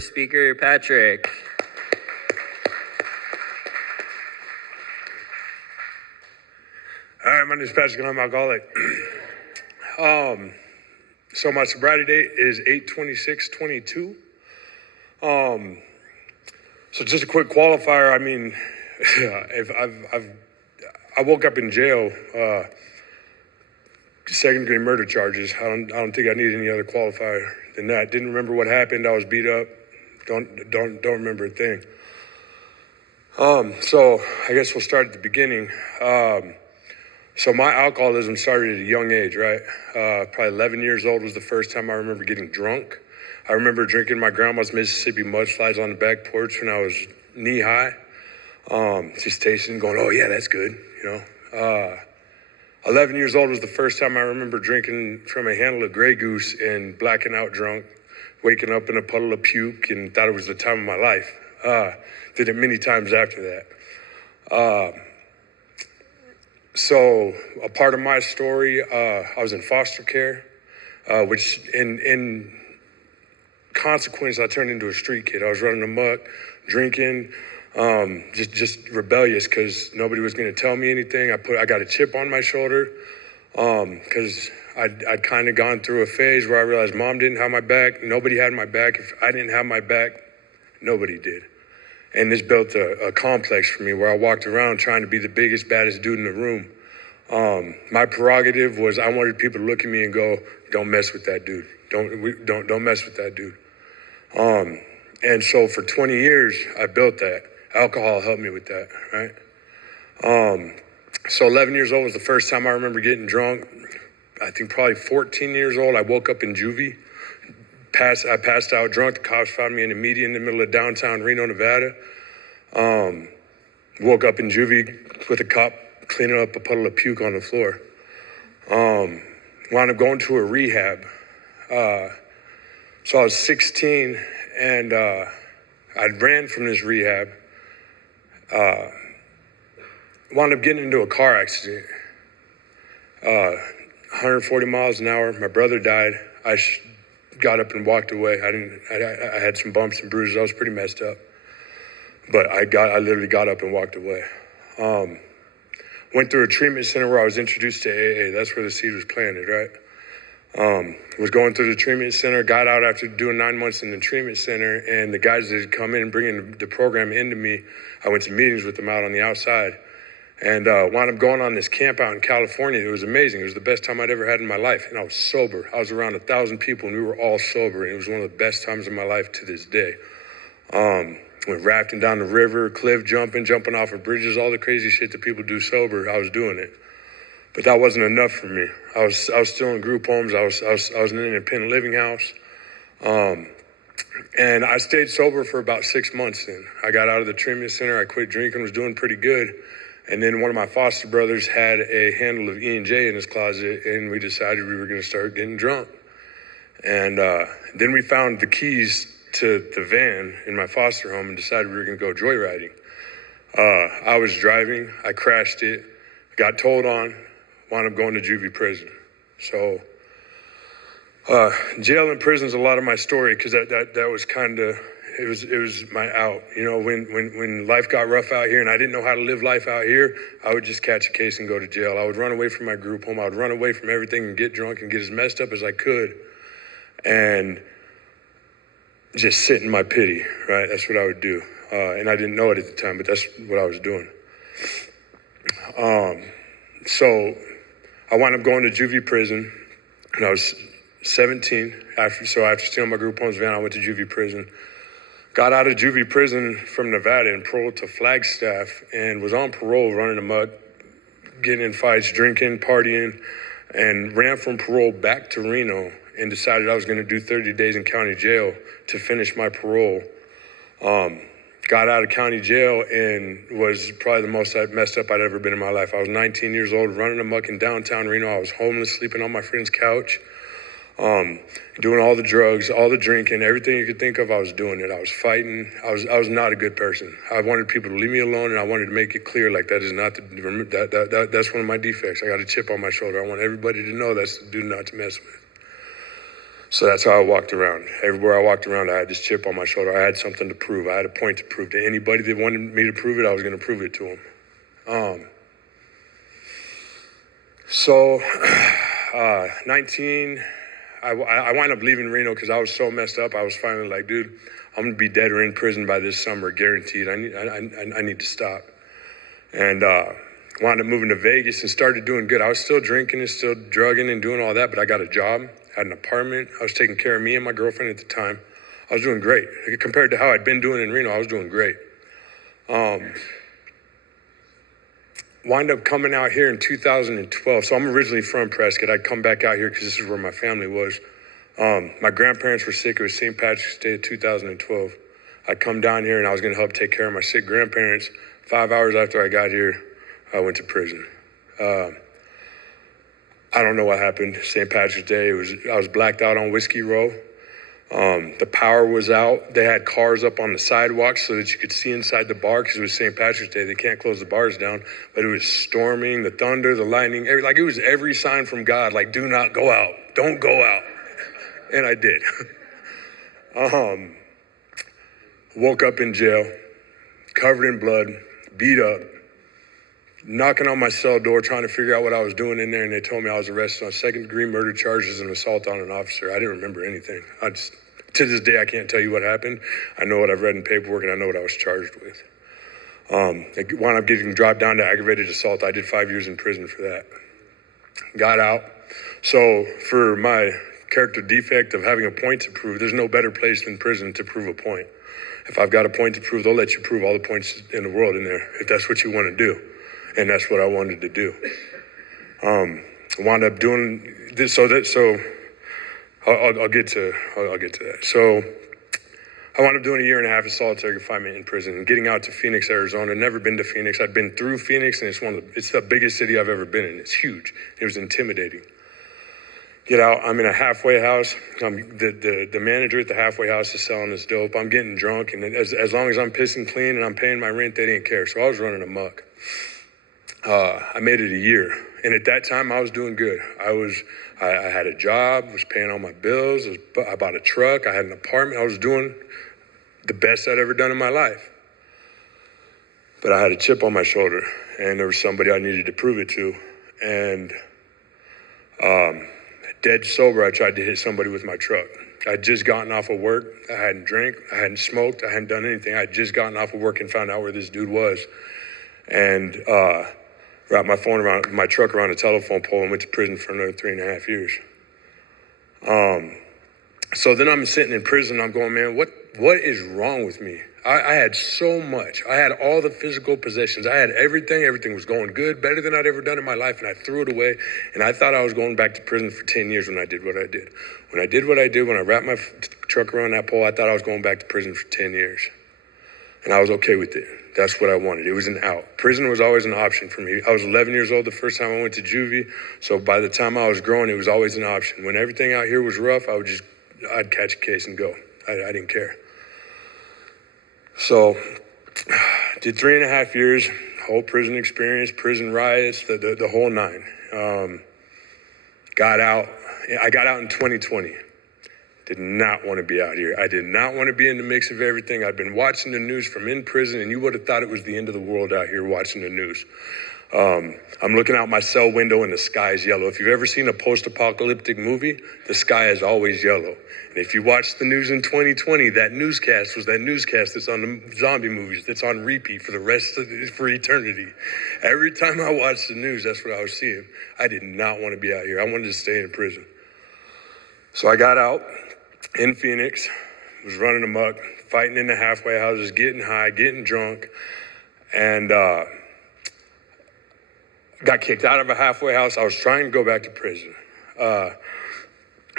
Speaker Patrick. All right, my name is Patrick and I'm alcoholic. So my sobriety date is 8/26/22. So just a quick qualifier. I mean, I woke up in jail, second-degree murder charges. I don't think I need any other qualifier than that. Didn't remember what happened. I was beat up. Don't remember a thing. So I guess we'll start at the beginning. So my alcoholism started at a young age, right? Probably 11 years old was the first time I remember getting drunk. I remember drinking my grandma's Mississippi mudslides on the back porch when I was knee high. Just tasting, going, oh yeah, that's good, you know. 11 years old was the first time I remember drinking from a handle of Grey Goose and blacking out drunk, waking up in a puddle of puke and thought it was the time of my life. Did it many times after that. So a part of my story, I was in foster care, which in consequence, I turned into a street kid. I was running amok, drinking, just rebellious because nobody was going to tell me anything. I got a chip on my shoulder because I'd kind of gone through a phase where I realized mom didn't have my back. Nobody had my back. If I didn't have my back, nobody did. And this built a complex for me where I walked around trying to be the biggest, baddest dude in the room. My prerogative was I wanted people to look at me and go, don't mess with that dude. Don't mess with that dude. And so for 20 years, I built that. Alcohol helped me with that, right? So 11 years old was the first time I remember getting drunk. I think probably 14 years old, I woke up in juvie. I passed out drunk. The cops found me in a median in the middle of downtown Reno, Nevada. Woke up in juvie with a cop cleaning up a puddle of puke on the floor. Wound up going to a rehab. So I was 16 and I ran from this rehab. Wound up getting into a car accident. 140 miles an hour. My brother died. I got up and walked away. I had some bumps and bruises. I was pretty messed up. But I literally got up and walked away. Went through a treatment center where I was introduced to AA. That's where the seed was planted, right? Was going through the treatment center, got out after doing 9 months in the treatment center, and the guys that had come in and bringing the program into me, I went to meetings with them out on the outside. And wound up going on this camp out in California. It was amazing. It was the best time I'd ever had in my life. And I was sober. I was around 1,000 people and we were all sober. And it was one of the best times of my life to this day. Went rafting down the river, cliff jumping off of bridges, all the crazy shit that people do sober. I was doing it. But that wasn't enough for me. I was still in group homes. I was in an independent living house. And I stayed sober for about 6 months then. I got out of the treatment center. I quit drinking, was doing pretty good. And then one of my foster brothers had a handle of E&J in his closet, and we decided we were going to start getting drunk. And then we found the keys to the van in my foster home and decided we were going to go joyriding. I was driving, I crashed it, got told on, wound up going to juvie prison. So jail and prison's a lot of my story because that was kind of, it was my out. You know, when life got rough out here and I didn't know how to live life out here, I would just catch a case and go to jail. I would run away from my group home. I would run away from everything and get drunk and get as messed up as I could and just sit in my pity, right? That's what I would do. And I didn't know it at the time, but that's what I was doing. So I wound up going to juvie prison and I was 17. After stealing my group home's van, I went to juvie prison. Got out of juvie prison from Nevada and paroled to Flagstaff and was on parole running amok, getting in fights, drinking, partying, and ran from parole back to Reno and decided I was going to do 30 days in county jail to finish my parole. Got out of county jail and was probably the most messed up I'd ever been in my life. I was 19 years old, running amok in downtown Reno. I was homeless, sleeping on my friend's couch. Doing all the drugs, all the drinking, everything you could think of, I was doing it. I was fighting. I was not a good person. I wanted people to leave me alone, and I wanted to make it clear, like, that is not that's one of my defects. I got a chip on my shoulder. I want everybody to know that's the dude not to mess with. So that's how I walked around. Everywhere I walked around, I had this chip on my shoulder. I had something to prove. I had a point to prove to anybody that wanted me to prove it. I was going to prove it to them. So, 19, I wound up leaving Reno because I was so messed up. I was finally like, dude, I'm going to be dead or in prison by this summer, guaranteed. I need to stop. And wound up moving to Vegas and started doing good. I was still drinking and still drugging and doing all that, but I got a job, had an apartment. I was taking care of me and my girlfriend at the time. I was doing great. Compared to how I'd been doing in Reno, I was doing great. Wind up coming out here in 2012. So I'm originally from Prescott. I'd come back out here because this is where my family was. My grandparents were sick. It was St. Patrick's Day of 2012. I'd come down here and I was going to help take care of my sick grandparents. 5 hours after I got here, I went to prison. I don't know what happened. St. Patrick's Day, I was blacked out on Whiskey Row. The power was out. They had cars up on the sidewalks so that you could see inside the bar because it was St. Patrick's Day. They can't close the bars down, but it was storming, the thunder, the lightning, like it was every sign from God, like do not go out, don't go out. And I did. Woke up in jail, covered in blood, beat up, knocking on my cell door, trying to figure out what I was doing in there. And they told me I was arrested on second-degree murder charges and assault on an officer. I didn't remember anything. To this day, I can't tell you what happened. I know what I've read in paperwork and I know what I was charged with. I wound up getting dropped down to aggravated assault. I did 5 years in prison for that. Got out. So for my character defect of having a point to prove, there's no better place than prison to prove a point. If I've got a point to prove, they'll let you prove all the points in the world in there if that's what you want to do. And that's what I wanted to do. Wound up doing this, I'll get to that. So I wound up doing 1.5 years of solitary confinement in prison and getting out to Phoenix, Arizona. Never been to Phoenix. I'd been through Phoenix, and it's the biggest city I've ever been in. It's huge. It was intimidating. Get out. I'm in a halfway house. The manager at the halfway house is selling us dope. I'm getting drunk, and as long as I'm pissing clean and I'm paying my rent, they didn't care. So I was running amok. I made it 1 year, and at that time I was doing good. I had a job, was paying all my bills. I bought a truck. I had an apartment. I was doing the best I'd ever done in my life. But I had a chip on my shoulder, and there was somebody I needed to prove it to. And dead sober, I tried to hit somebody with my truck. I'd just gotten off of work. I hadn't drank. I hadn't smoked. I hadn't done anything. I'd just gotten off of work and found out where this dude was. And wrapped my truck around a telephone pole and went to prison for another 3.5 years. So then I'm sitting in prison. I'm going, man, what is wrong with me? I had so much. I had all the physical possessions. I had everything. Everything was going good, better than I'd ever done in my life, and I threw it away. And I thought I was going back to prison for 10 years when I did what I did. When I wrapped my truck around that pole, I thought I was going back to prison for 10 years. And I was okay with it. That's what I wanted. It was an out. Prison was always an option for me. I was 11 years old the first time I went to juvie. So by the time I was growing, it was always an option. When everything out here was rough, I'd catch a case and go. I didn't care. So did 3.5 years, whole prison experience, prison riots, the whole nine. Got out. I got out in 2020. Did not want to be out here. I did not want to be in the mix of everything. I'd been watching the news from in prison, and you would have thought it was the end of the world out here watching the news. I'm looking out my cell window and the sky is yellow. If you've ever seen a post-apocalyptic movie, the sky is always yellow. And if you watch the news in 2020, that newscast was that newscast that's on the zombie movies, that's on repeat for eternity. Every time I watched the news, that's what I was seeing. I did not want to be out here. I wanted to stay in prison. So I got out in Phoenix, was running amok, fighting in the halfway houses, getting high, getting drunk, and got kicked out of a halfway house. I was trying to go back to prison.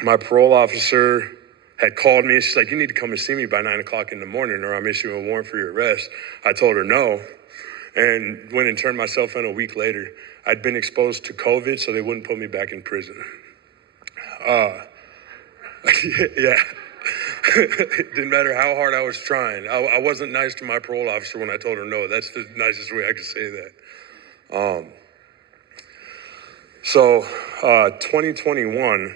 My parole officer had called me. She's like, you need to come and see me by 9 o'clock in the morning or I'm issuing a warrant for your arrest. I told her no, and went and turned myself in a week later. I'd been exposed to COVID, so they wouldn't put me back in prison. Yeah. It didn't matter how hard I was trying. I wasn't nice to my parole officer when I told her no. That's the nicest way I could say that. So 2021,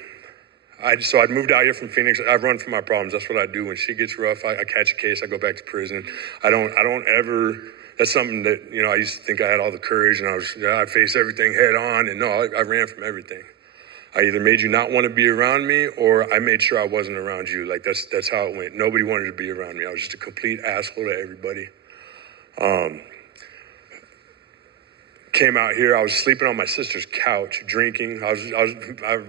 So I'd moved out here from Phoenix. I run from my problems. That's what I do. When shit gets rough, I catch a case. I go back to prison. I don't ever. That's something that, I used to think I had all the courage and I faced everything head on. And no, I ran from everything. I either made you not want to be around me, or I made sure I wasn't around you. Like that's how it went. Nobody wanted to be around me. I was just a complete asshole to everybody. Came out here. I was sleeping on my sister's couch, drinking.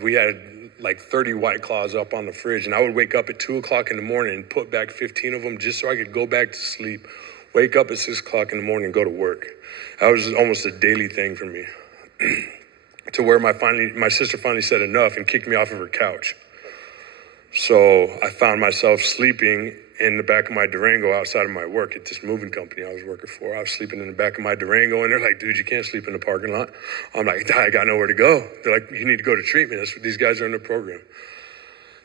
We had like 30 White Claws up on the fridge, and I would wake up at 2 o'clock in the morning and put back 15 of them just so I could go back to sleep. Wake up at 6 o'clock in the morning and go to work. That was almost a daily thing for me. To where my sister finally said enough and kicked me off of her couch. So I found myself sleeping in the back of my Durango outside of my work at this moving company I was working for. I was sleeping in the back of my Durango, and they're like, dude, you can't sleep in the parking lot. I'm like, I got nowhere to go. They're like, you need to go to treatment. That's what these guys are in the program.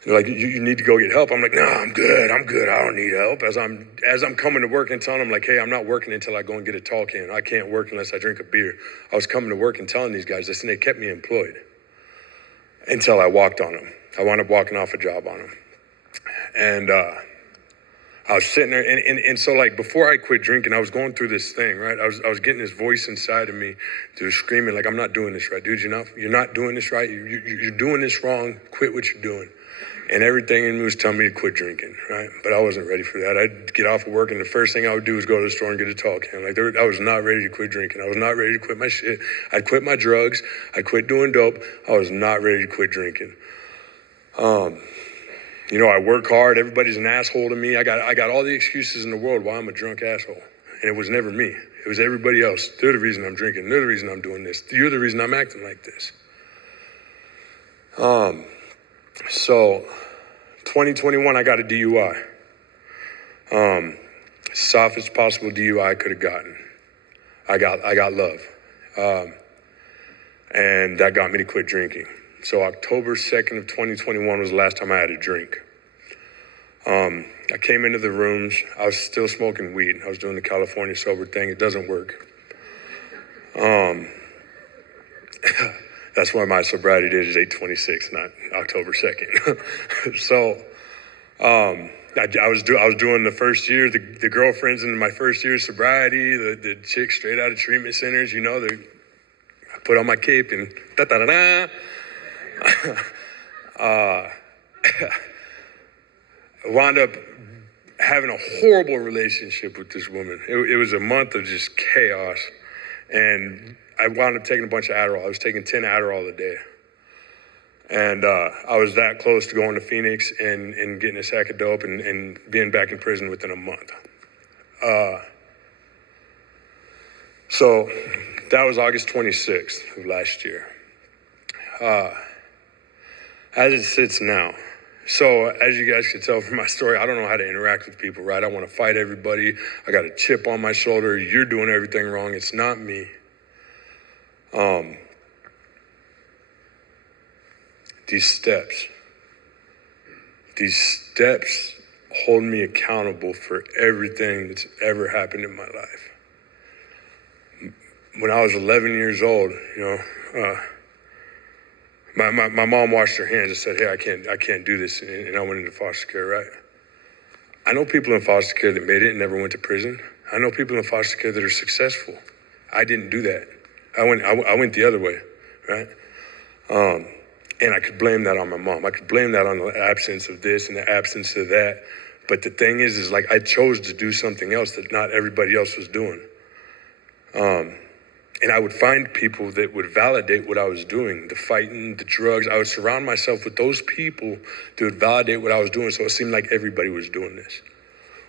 They're like, you need to go get help. I'm like, no, I'm good. I don't need help. As I'm coming to work and telling them, like, hey, I'm not working until I go and get a tall can. I can't work unless I drink a beer. I was coming to work and telling these guys this, and they kept me employed until I walked on them. I wound up walking off a job on them. And I was sitting there, and so like before I quit drinking, I was going through this thing, right? I was getting this voice inside of me that was screaming, like, I'm not doing this right, dude. You're not doing this right. You're doing this wrong. Quit what you're doing. And everything in me was telling me to quit drinking, right? But I wasn't ready for that. I'd get off of work, and the first thing I would do was go to the store and get a tall can. I was not ready to quit drinking. I was not ready to quit my shit. I'd quit my drugs. I quit doing dope. I was not ready to quit drinking. I work hard. Everybody's an asshole to me. I got all the excuses in the world why I'm a drunk asshole. And it was never me. It was everybody else. They're the reason I'm drinking. They're the reason I'm doing this. You're the reason I'm acting like this. So 2021, I got a DUI. Softest possible DUI I could have gotten. I got love. And that got me to quit drinking. So October 2nd of 2021 was the last time I had a drink. I came into the rooms. I was still smoking weed. I was doing the California sober thing. It doesn't work. That's why my sobriety date is 8/26, not October 2nd. So I was doing the first year, the girlfriends in my first year of sobriety, the chicks straight out of treatment centers, I put on my cape and da-da-da-da. Wound up having a horrible relationship with this woman. It was a month of just chaos. And I wound up taking a bunch of Adderall. I was taking 10 Adderall a day. And I was that close to going to Phoenix and getting a sack of dope and being back in prison within a month. So that was August 26th of last year. As it sits now. So as you guys can tell from my story, I don't know how to interact with people, right? I want to fight everybody. I got a chip on my shoulder. You're doing everything wrong. It's not me. These steps hold me accountable for everything that's ever happened in my life. When I was 11 years old, my mom washed her hands and said, hey, I can't do this. And I went into foster care, right? I know people in foster care that made it and never went to prison. I know people in foster care that are successful. I didn't do that. I went the other way, right? And I could blame that on my mom. I could blame that on the absence of this and the absence of that. But the thing is like I chose to do something else that not everybody else was doing. And I would find people that would validate what I was doing, the fighting, the drugs. I would surround myself with those people that would validate what I was doing, so it seemed like everybody was doing this.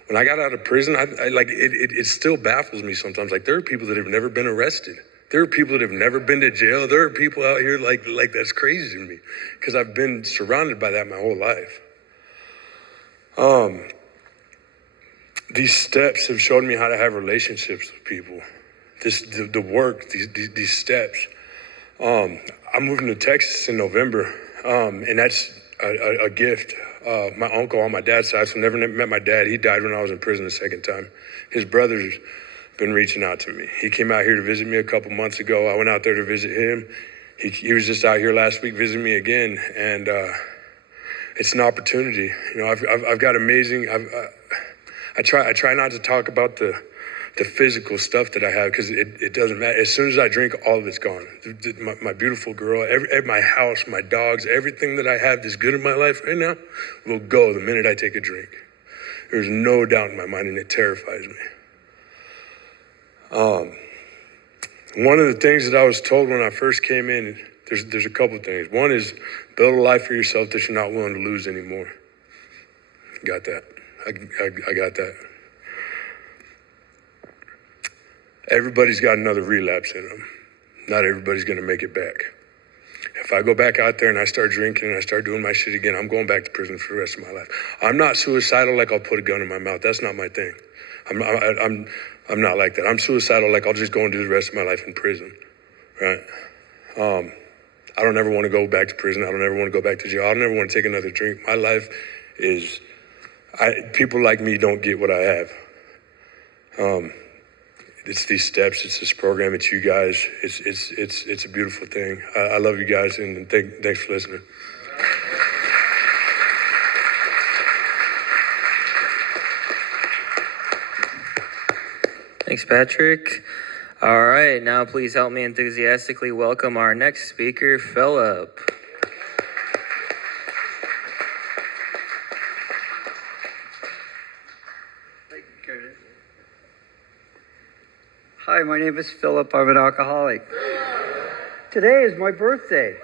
When I got out of prison, it still baffles me sometimes. Like, there are people that have never been arrested. There are people that have never been to jail. There are people out here like that's crazy to me, because I've been surrounded by that my whole life. These steps have showed me how to have relationships with people. The work, these steps. I'm moving to Texas in November, and that's a gift. My uncle on my dad's side, so never met my dad. He died when I was in prison the second time. His brother's been reaching out to me. He came out here to visit me a couple months ago. I went out there to visit him. He was just out here last week visiting me again, and it's an opportunity. I've got amazing. I try not to talk about the physical stuff that I have, because it doesn't matter. As soon as I drink, all of it's gone. My beautiful girl, my house, my dogs, everything that I have that's good in my life right now will go the minute I take a drink. There's no doubt in my mind, and it terrifies me. One of the things that I was told when I first came in, there's a couple of things. One is build a life for yourself that you're not willing to lose anymore. Got that. I got that. Everybody's got another relapse in them. Not everybody's going to make it back. If I go back out there and I start drinking and I start doing my shit again, I'm going back to prison for the rest of my life. I'm not suicidal like I'll put a gun in my mouth. That's not my thing. I'm not like that. I'm suicidal like I'll just go and do the rest of my life in prison, right? I don't ever want to go back to prison. I don't ever want to go back to jail. I don't ever want to take another drink. My life is, people like me don't get what I have. It's these steps, it's this program, it's you guys. It's a beautiful thing. I love you guys, and thanks for listening. Thanks, Patrick. All right, now please help me enthusiastically welcome our next speaker, Philip. Hi, my name is Philip. I'm an alcoholic. Today is my birthday.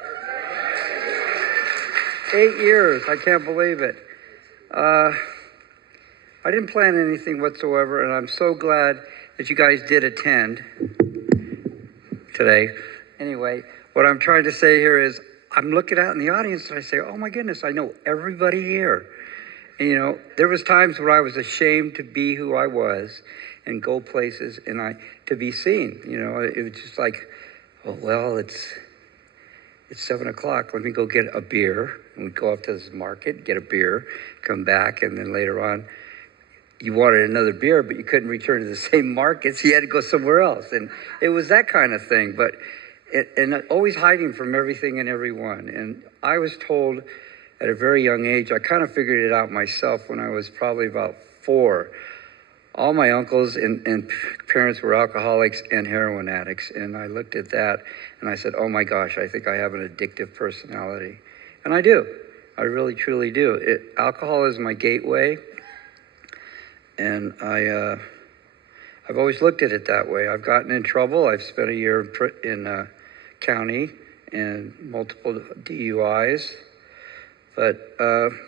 8 years. I can't believe it. I didn't plan anything whatsoever, and I'm so glad that you guys did attend today. Anyway, what I'm trying to say here is I'm looking out in the audience and I say, oh my goodness, I know everybody here. And, there was times where I was ashamed to be who I was and go places and to be seen. It was just like, oh, well, it's 7 o'clock. Let me go get a beer. And we'd go up to this market, get a beer, come back, and then later on, you wanted another beer, but you couldn't return to the same market, so you had to go somewhere else. And it was that kind of thing, and always hiding from everything and everyone. And I was told at a very young age, I kind of figured it out myself when I was probably about 4. All my uncles and parents were alcoholics and heroin addicts. And I looked at that and I said, oh my gosh, I think I have an addictive personality. And I do. I really, truly do. Alcohol is my gateway. And I've always looked at it that way. I've gotten in trouble. I've spent a year in county and multiple DUIs. But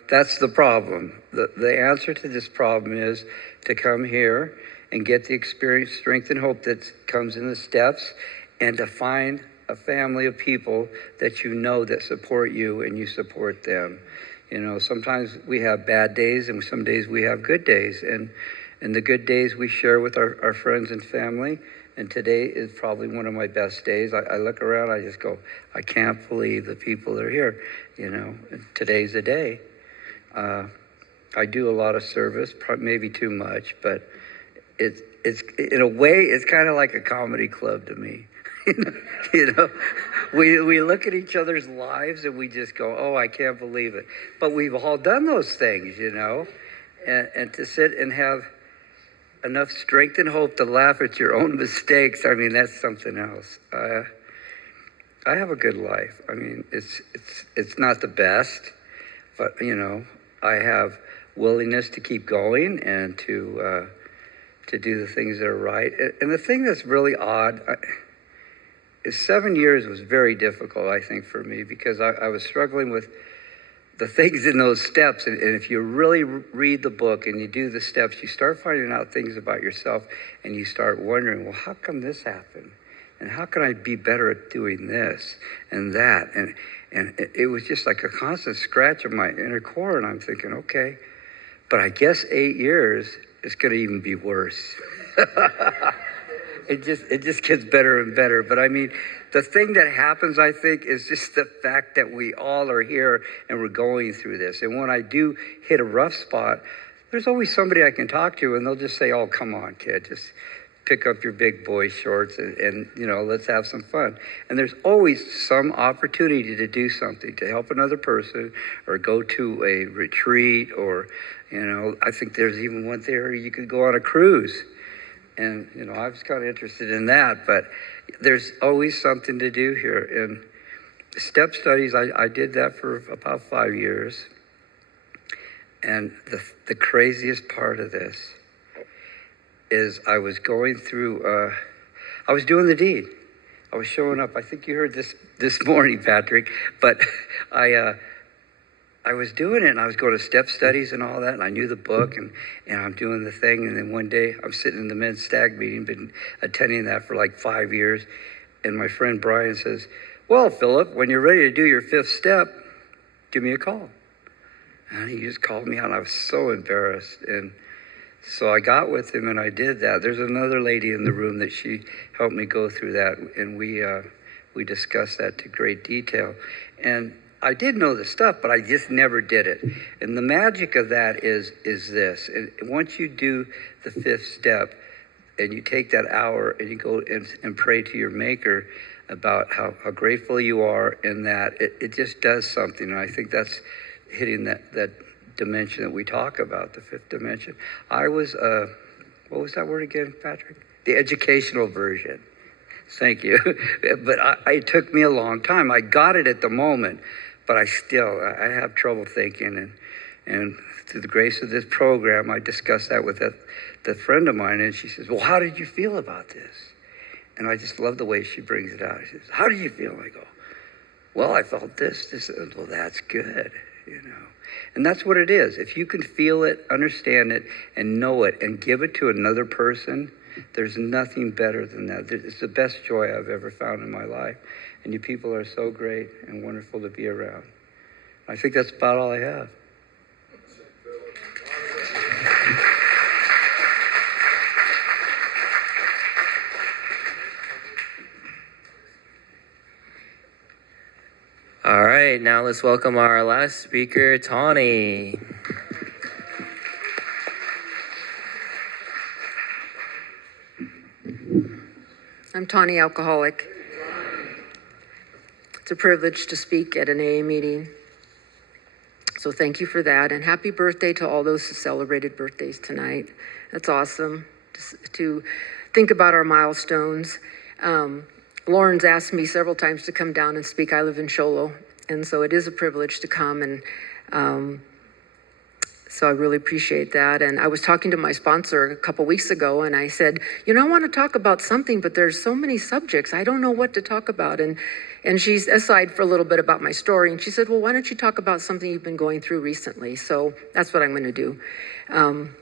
that's the problem. The answer to this problem is to come here and get the experience, strength, and hope that comes in the steps, and to find a family of people that that support you and you support them. Sometimes we have bad days and some days we have good days. And the good days we share with our friends and family. And today is probably one of my best days. I look around, I just go, I can't believe the people that are here. And today's the day. I do a lot of service, maybe too much, but it's in a way, it's kind of like a comedy club to me. We look at each other's lives and we just go, oh, I can't believe it. But we've all done those things, and to sit and have enough strength and hope to laugh at your own mistakes, that's something else. I have a good life. It's not the best, but I have willingness to keep going and to do the things that are right. And the thing that's really odd is 7 years was very difficult, I think, for me, because I was struggling with the things in those steps. And if you really read the book and you do the steps, you start finding out things about yourself and you start wondering, well, how come this happened? And how can I be better at doing this and that? And it was just like a constant scratch of my inner core. And I'm thinking, okay, but I guess 8 years is going to even be worse. It just gets better and better. But the thing that happens, I think, is just the fact that we all are here and we're going through this. And when I do hit a rough spot, there's always somebody I can talk to, and they'll just say, oh, come on, kid, just pick up your big boy shorts and let's have some fun. And there's always some opportunity to do something, to help another person or go to a retreat or, I think there's even one there you could go on a cruise. And, I was kind of interested in that, but there's always something to do here. And step studies, I did that for about 5 years. And the craziest part of this is I was going through, I was doing the deed. I was showing up. I think you heard this morning, Patrick, but I was doing it, and I was going to step studies and all that, and I knew the book, and I'm doing the thing, and then one day I'm sitting in the men's stag meeting, been attending that for like 5 years, and my friend Brian says, well, Philip, when you're ready to do your 5th step, give me a call. And he just called me out, and I was so embarrassed, and so I got with him, and I did that. There's another lady in the room that she helped me go through that, and we discussed that to great detail. And I did know the stuff, but I just never did it. And the magic of that is this. And once you do the 5th step, and you take that hour and you go and pray to your Maker about how grateful you are, and that it just does something. And I think that's hitting that dimension that we talk about, the 5th dimension. I was, what was that word again, Patrick? The educational version. Thank you. But it took me a long time. I got it at the moment, but I have trouble thinking. And through the grace of this program, I discussed that with that friend of mine, and she says, well, how did you feel about this? And I just love the way she brings it out. She says, how do you feel? I go, well, I felt this. Well, that's good, And that's what it is. If you can feel it, understand it, and know it, and give it to another person, there's nothing better than that. It's the best joy I've ever found in my life. And you people are so great and wonderful to be around. I think that's about all I have. All right, now let's welcome our last speaker, Tani. I'm Tani, alcoholic. It's a privilege to speak at an AA meeting. So thank you for that. And happy birthday to all those who celebrated birthdays tonight. That's awesome to think about our milestones. Lauren's asked me several times to come down and speak. I live in Sholo, and so it is a privilege to come, and so I really appreciate that. And I was talking to my sponsor a couple weeks ago, and I said, I want to talk about something, but there's so many subjects. I don't know what to talk about. And she's aside for a little bit about my story, and she said, well, why don't you talk about something you've been going through recently? So that's what I'm going to do. I'm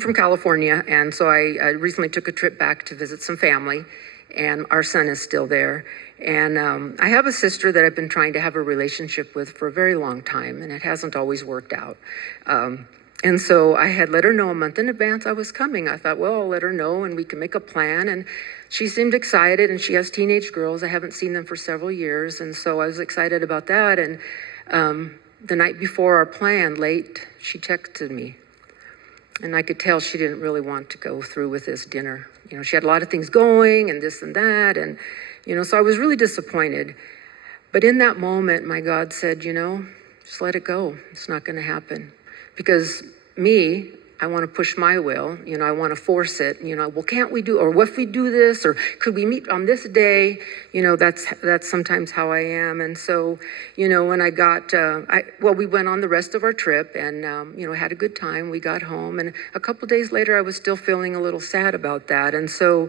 from California, and so I recently took a trip back to visit some family, and our son is still there. And I have a sister that I've been trying to have a relationship with for a very long time, and it hasn't always worked out. And so I had let her know a month in advance I was coming. I thought, well, I'll let her know, and we can make a plan. And she seemed excited, and she has teenage girls. I haven't seen them for several years, and so I was excited about that. And the night before our plan, late, she texted me. And I could tell she didn't really want to go through with this dinner. She had a lot of things going and this and that. And, so I was really disappointed. But in that moment, my God said, just let it go. It's not going to happen. Because I want to push my will. I want to force it. Well, can't we do, or what if we do this, or could we meet on this day? That's sometimes how I am. And so, when I got, we went on the rest of our trip, and had a good time. We got home, and a couple days later, I was still feeling a little sad about that. And so,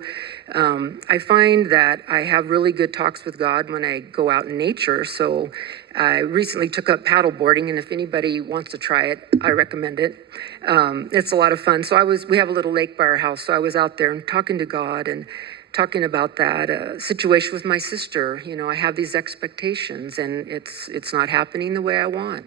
I find that I have really good talks with God when I go out in nature. So I recently took up paddle boarding, and if anybody wants to try it, I recommend it. It's a lot of fun. So we have a little lake by our house. So I was out there and talking to God and talking about that situation with my sister. I have these expectations, and it's not happening the way I want.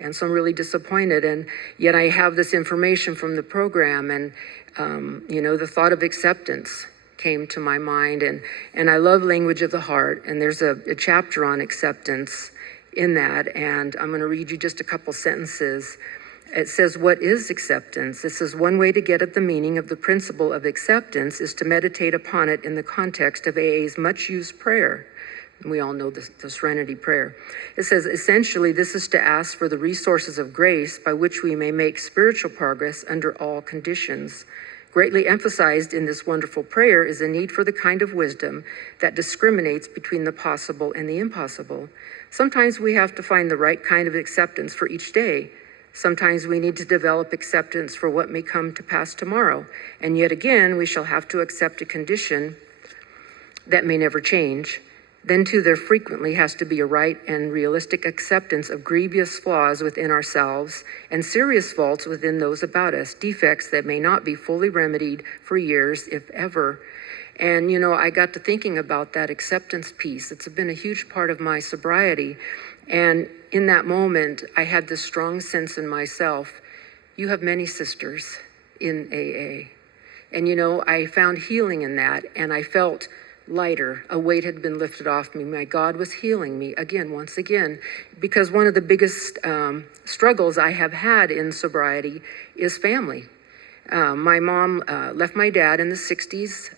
And so I'm really disappointed. And yet I have this information from the program, and the thought of acceptance came to my mind. And I love language of the heart. And there's a chapter on acceptance in that, and I'm going to read you just a couple sentences. It says, what is acceptance? It says, one way to get at the meaning of the principle of acceptance is to meditate upon it in the context of AA's much used prayer. And we all know the Serenity Prayer. It says, essentially, this is to ask for the resources of grace by which we may make spiritual progress under all conditions. Greatly emphasized in this wonderful prayer is a need for the kind of wisdom that discriminates between the possible and the impossible. Sometimes we have to find the right kind of acceptance for each day. Sometimes we need to develop acceptance for what may come to pass tomorrow. And yet again, we shall have to accept a condition that may never change. Then too, there frequently has to be a right and realistic acceptance of grievous flaws within ourselves and serious faults within those about us, defects that may not be fully remedied for years, if ever. And, I got to thinking about that acceptance piece. It's been a huge part of my sobriety. And in that moment, I had this strong sense in myself, you have many sisters in AA. And, I found healing in that, and I felt lighter. A weight had been lifted off me. My God was healing me once again, because one of the biggest struggles I have had in sobriety is family. My mom left my dad in the 60s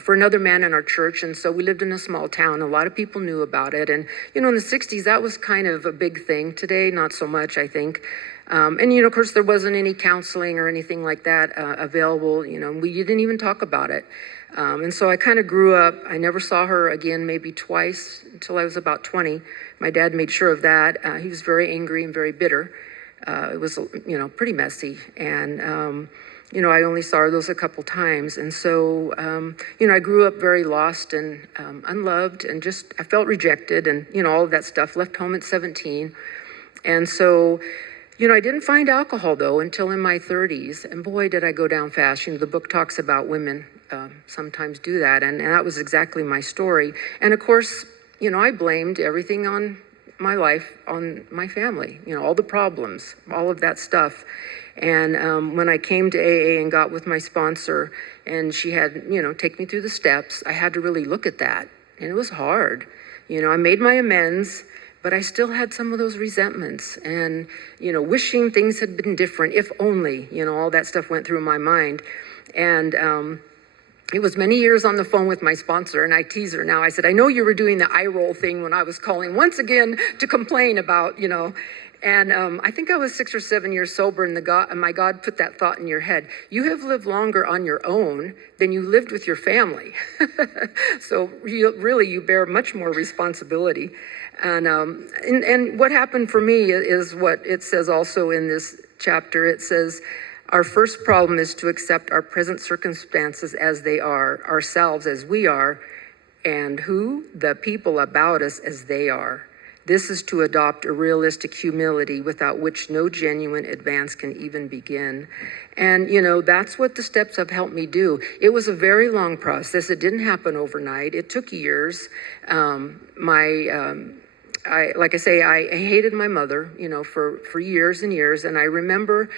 for another man in our church, and so we lived in a small town. A lot of people knew about it, and in the 60s, that was kind of a big thing. Today, not so much, I think. And of course, there wasn't any counseling or anything like that available. We didn't even talk about it. And so I kind of grew up. I never saw her again, maybe twice until I was about 20. My dad made sure of that. He was very angry and very bitter. It was, pretty messy. And, I only saw her those a couple times. And so, I grew up very lost and unloved, and I felt rejected and, all of that stuff. Left home at 17. And so, I didn't find alcohol, though, until in my 30s. And boy, did I go down fast. The book talks about women sometimes do that. And that was exactly my story. And of course, I blamed everything on my life, on my family, all the problems, all of that stuff. And when I came to AA and got with my sponsor, and she had, take me through the steps, I had to really look at that. And it was hard. I made my amends, but I still had some of those resentments and, wishing things had been different, if only, all that stuff went through my mind. And it was many years on the phone with my sponsor, and I tease her now. I said, I know you were doing the eye roll thing when I was calling once again to complain about, And I think I was 6 or 7 years sober, and my God put that thought in your head. You have lived longer on your own than you lived with your family. So you bear much more responsibility. And what happened for me is what it says also in this chapter. It says, our first problem is to accept our present circumstances as they are, ourselves as we are, and who? The people about us as they are. This is to adopt a realistic humility without which no genuine advance can even begin. And, that's what the steps have helped me do. It was a very long process. It didn't happen overnight. It took years. Like I say, I hated my mother, for years and years. And I remember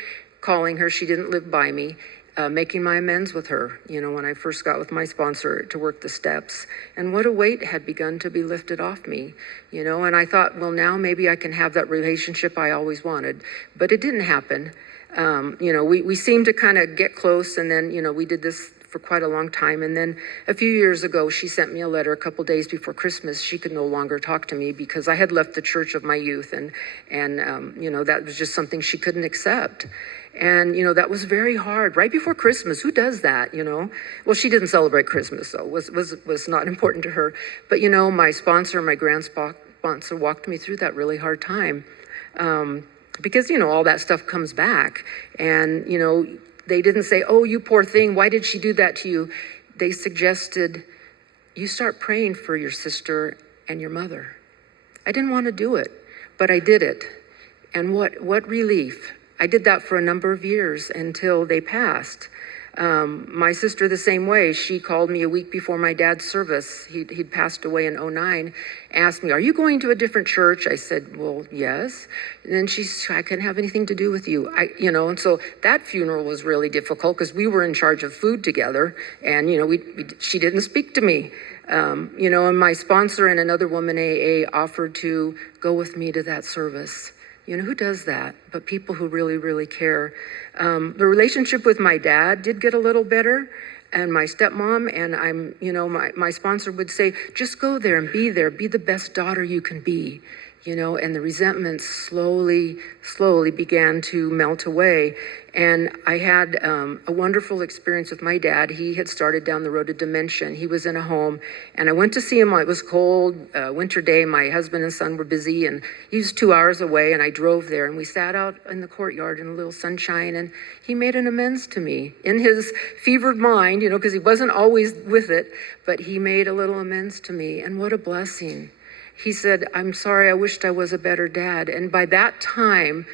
calling her. She didn't live by me. Making my amends with her, when I first got with my sponsor to work the steps. And what a weight had begun to be lifted off me, and I thought, well, now maybe I can have that relationship I always wanted. But it didn't happen. We seemed to kind of get close, and then, we did this for quite a long time. And then a few years ago, she sent me a letter a couple days before Christmas. She could no longer talk to me because I had left the church of my youth, and that was just something she couldn't accept. And, that was very hard. Right before Christmas, who does that, Well, she didn't celebrate Christmas, so was not important to her. But, my sponsor, my grand sponsor, walked me through that really hard time. Because, all that stuff comes back. And, they didn't say, oh, you poor thing, why did she do that to you? They suggested, you start praying for your sister and your mother. I didn't want to do it, but I did it. And what relief. I did that for a number of years until they passed. My sister, the same way. She called me a week before my dad's service. He'd passed away in 2009. Asked me, are you going to a different church? I said, well, yes. And then I couldn't have anything to do with you. And so that funeral was really difficult because we were in charge of food together. And, she didn't speak to me. And my sponsor and another woman, AA, offered to go with me to that service. You know, who does that? But people who really, really care. The relationship with my dad did get a little better, and my stepmom, and my sponsor would say, just go there and be the best daughter you can be. And the resentment slowly began to melt away. And I had a wonderful experience with my dad. He had started down the road to dementia. He was in a home, and I went to see him. It was cold, winter day. My husband and son were busy, and he was 2 hours away, and I drove there, and we sat out in the courtyard in a little sunshine, and he made an amends to me in his fevered mind, because he wasn't always with it, but he made a little amends to me, and what a blessing. He said, I'm sorry, I wished I was a better dad. And by that time,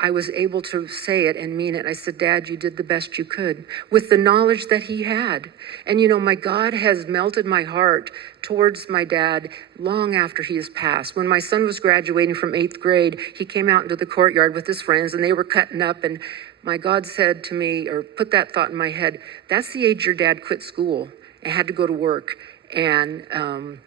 I was able to say it and mean it. I said, Dad, you did the best you could with the knowledge that he had. And my God has melted my heart towards my dad long after he has passed. When my son was graduating from 8th grade, he came out into the courtyard with his friends and they were cutting up, and my God said to me, or put that thought in my head, that's the age your dad quit school and had to go to work and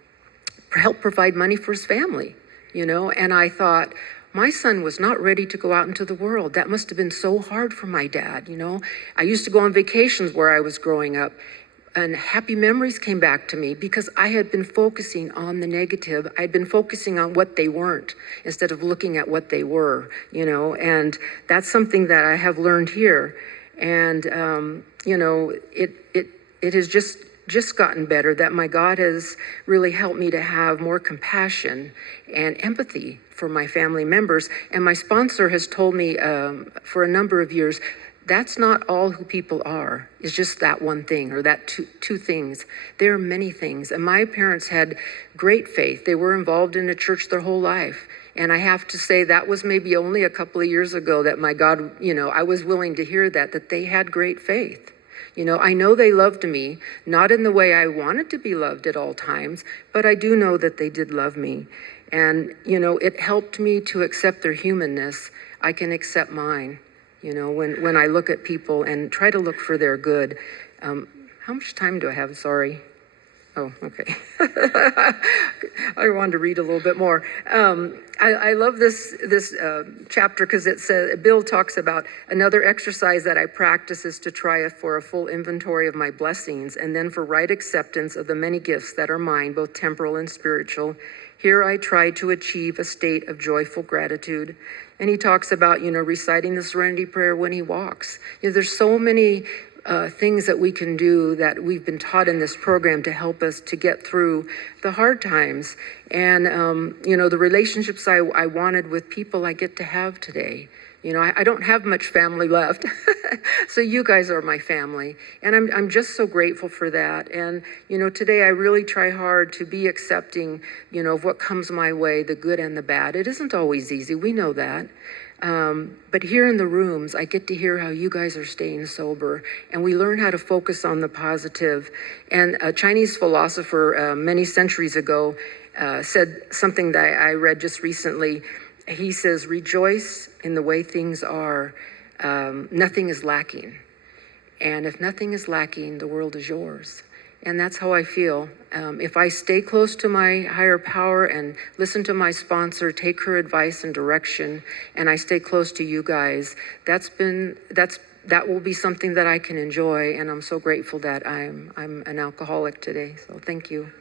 help provide money for his family, and I thought, my son was not ready to go out into the world. That must have been so hard for my dad, I used to go on vacations where I was growing up, and happy memories came back to me because I had been focusing on the negative. I'd been focusing on what they weren't instead of looking at what they were, and that's something that I have learned here. And, it has just gotten better, that my God has really helped me to have more compassion and empathy for my family members. And my sponsor has told me for a number of years, that's not all who people are. It's just that one thing or that two things. There are many things. And my parents had great faith. They were involved in a church their whole life. And I have to say that was maybe only a couple of years ago that my God, I was willing to hear that they had great faith. I know they loved me, not in the way I wanted to be loved at all times, but I do know that they did love me. And, it helped me to accept their humanness. I can accept mine, when I look at people and try to look for their good. How much time do I have? Sorry. Oh, okay. I wanted to read a little bit more. I love this chapter because it says, Bill talks about another exercise that I practice is to try for a full inventory of my blessings and then for right acceptance of the many gifts that are mine, both temporal and spiritual. Here I try to achieve a state of joyful gratitude. And he talks about, reciting the Serenity Prayer when he walks. There's so many things that we can do that we've been taught in this program to help us to get through the hard times. And, the relationships I wanted with people I get to have today. I don't have much family left. So you guys are my family. And I'm just so grateful for that. And, today I really try hard to be accepting, of what comes my way, the good and the bad. It isn't always easy. We know that. But here in the rooms, I get to hear how you guys are staying sober, and we learn how to focus on the positive. And a Chinese philosopher many centuries ago said something that I read just recently. He says, rejoice in the way things are. Nothing is lacking. And if nothing is lacking, the world is yours. And that's how I feel. If I stay close to my higher power and listen to my sponsor, take her advice and direction, and I stay close to you guys, that will be something that I can enjoy. And I'm so grateful that I'm an alcoholic today. So thank you.